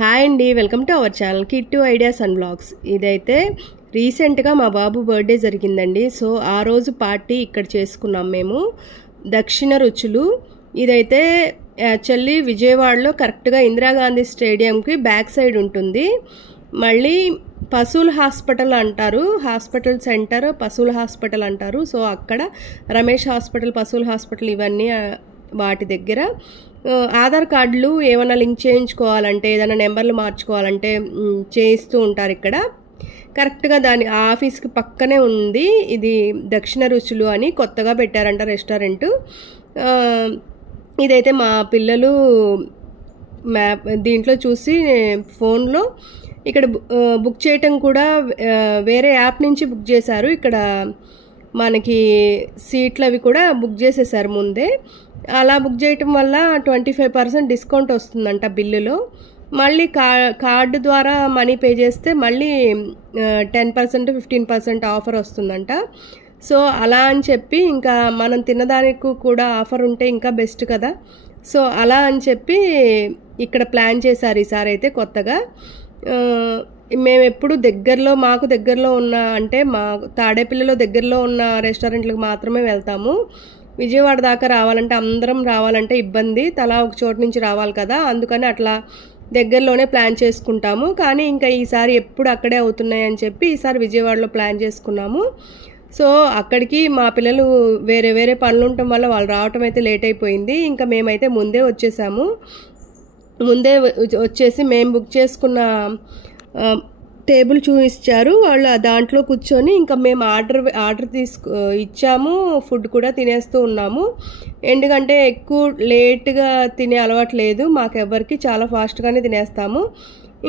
Hi అండి, welcome to our channel Kittu ideas and blogs. ఇదైతే రీసెంట్గా మా బాబు బర్త్డే జరిగిందండి. సో ఆ రోజు పార్టీ ఇక్కడ చేసుకున్నాం మేము. దక్షిణ రుచులు ఇదైతే యాక్చువల్లీ విజయవాడలో కరెక్ట్గా ఇందిరాగాంధీ స్టేడియంకి బ్యాక్ సైడ్ ఉంటుంది. మళ్ళీ పశువుల హాస్పిటల్ అంటారు, హాస్పిటల్ సెంటర్ పశువుల హాస్పిటల్ అంటారు. సో అక్కడ రమేష్ హాస్పిటల్, పశువుల హాస్పిటల్ ఇవన్నీ వాటి దగ్గర ఆధార్ కార్డులు ఏమైనా లింక్ చేయించుకోవాలంటే, ఏదైనా నెంబర్లు మార్చుకోవాలంటే చేయిస్తూ ఉంటారు ఇక్కడ. కరెక్ట్గా దాని ఆఫీస్కి పక్కనే ఉంది. ఇది దక్షిణ రుచులు అని కొత్తగా పెట్టారంట రెస్టారెంట్. ఇదైతే మా పిల్లలు మ్యాప్ దీంట్లో చూసి ఫోన్లో ఇక్కడ బుక్ చేయటం కూడా వేరే యాప్ నుంచి బుక్ చేశారు. ఇక్కడ మనకి సీట్లు అవి కూడా బుక్ చేసేసారు ముందే. అలా బుక్ చేయటం వల్ల 25% డిస్కౌంట్ వస్తుందంట బిల్లులో. మళ్ళీ కార్డు ద్వారా మనీ పే చేస్తే మళ్ళీ 10%, 15% ఆఫర్ వస్తుందంట. సో అలా అని చెప్పి ఇంకా మనం తినడానికి కూడా ఆఫర్ ఉంటే ఇంకా బెస్ట్ కదా. సో అలా అని చెప్పి ఇక్కడ ప్లాన్ చేశారు ఈసారి అయితే కొత్తగా. మేము ఎప్పుడు మాకు దగ్గరలో ఉన్న, అంటే మా తాడేపల్లిలో దగ్గరలో ఉన్న రెస్టారెంట్లకు మాత్రమే వెళ్తాము. విజయవాడ దాకా రావాలంటే, అందరం రావాలంటే ఇబ్బంది, తలా ఒక చోటు నుంచి రావాలి కదా. అందుకని అట్లా దగ్గరలోనే ప్లాన్ చేసుకుంటాము. కానీ ఇంకా ఈసారి ఎప్పుడు అక్కడే అవుతున్నాయని చెప్పి ఈసారి విజయవాడలో ప్లాన్ చేసుకున్నాము. సో అక్కడికి మా పిల్లలు వేరే వేరే పనులు ఉండటం వల్ల వాళ్ళు రావటం అయితే లేట్ అయిపోయింది. ఇంకా మేమైతే ముందే వచ్చేసి మేము బుక్ చేసుకున్న టేబుల్ చూపించారు వాళ్ళు. దాంట్లో కూర్చొని ఇంకా మేము ఆర్డర్ ఇచ్చాము. ఫుడ్ కూడా తినేస్తూ ఉన్నాము. ఎందుకంటే ఎక్కువ లేట్గా తినే అలవాటు లేదు మాకెవ్వరికి, చాలా ఫాస్ట్గానే తినేస్తాము.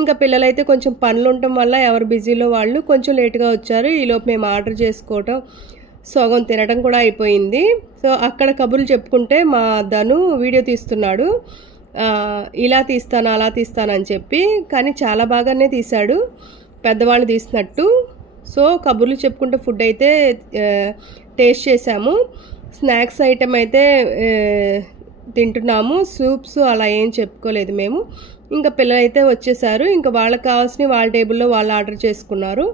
ఇంకా పిల్లలైతే కొంచెం పనులు ఉండటం వల్ల ఎవరు బిజీలో వాళ్ళు కొంచెం లేట్గా వచ్చారు. ఈలోపు మేము ఆర్డర్ చేసుకోవటం, సగం తినడం కూడా అయిపోయింది. సో అక్కడ కబుర్లు చెప్పుకుంటే మా ధను వీడియో తీస్తున్నాడు. ఇలా తీస్తాను అలా తీస్తాను అని చెప్పి, కానీ చాలా బాగానే తీశాడు, పెద్దవాళ్ళు తీసినట్టు. సో కబుర్లు చెప్పుకుంటే ఫుడ్ అయితే టేస్ట్ చేసాము. స్నాక్స్ ఐటెం అయితే తింటున్నాము. సూప్స్ అలా ఏం చెప్పుకోలేదు మేము. ఇంకా పిల్లలైతే వచ్చేసారు. ఇంకా వాళ్ళకి కావాల్సినవి వాళ్ళ టేబుల్లో వాళ్ళు ఆర్డర్ చేసుకున్నారు.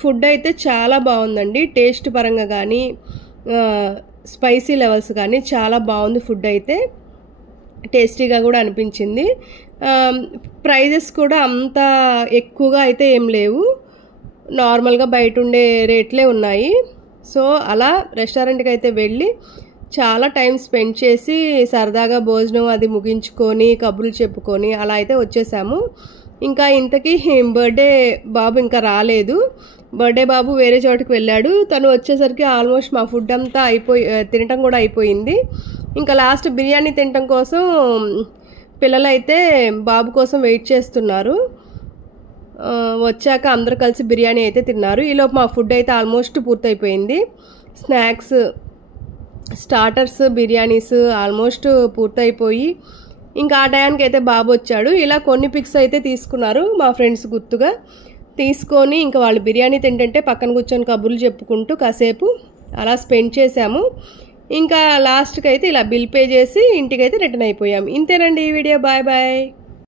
ఫుడ్ అయితే చాలా బాగుందండి. టేస్ట్ పరంగా కానీ స్పైసీ లెవెల్స్ కానీ చాలా బాగుంది. ఫుడ్ అయితే టేస్టీగా కూడా అనిపించింది. ప్రైజెస్ కూడా అంత ఎక్కువగా అయితే ఏం లేవు, నార్మల్గా బయట ఉండే రేట్లే ఉన్నాయి. సో అలా రెస్టారెంట్కి అయితే వెళ్ళి చాలా టైం స్పెండ్ చేసి సరదాగా భోజనం అది ముగించుకొని కబుర్లు చెప్పుకొని అలా అయితే వచ్చేసాము. ఇంకా ఇంతకీ బర్త్డే బాబు ఇంకా రాలేదు. బర్త్డే బాబు వేరే చోటుకి వెళ్ళాడు. తను వచ్చేసరికి ఆల్మోస్ట్ మా ఫుడ్ అంతా తినటం కూడా అయిపోయింది. ఇంకా లాస్ట్ బిర్యానీ తినటం కోసం పిల్లలైతే బాబు కోసం వెయిట్ చేస్తున్నారు. వచ్చాక అందరు కలిసి బిర్యానీ అయితే తిన్నారు. ఈలోపు మా ఫుడ్ అయితే ఆల్మోస్ట్ పూర్తయిపోయింది. స్నాక్స్, స్టార్టర్స్, బిర్యానీస్ ఆల్మోస్ట్ పూర్తయిపోయి ఇంకా ఆ టయానికి అయితే బాబు వచ్చాడు. ఇలా కొన్ని పిక్స్ అయితే తీసుకున్నారు మా ఫ్రెండ్స్ గుర్తుగా. తీసుకొని ఇంకా వాళ్ళు బిర్యానీ తింటుంటే పక్కన కూర్చొని కబుర్లు చెప్పుకుంటూ కాసేపు అలా స్పెండ్ చేసాము. ఇంకా లాస్ట్కి అయితే ఇలా బిల్ పే చేసి ఇంటికైతే రిటర్న్ అయిపోయాం. ఇంతేనండి ఈ వీడియో. Bye bye.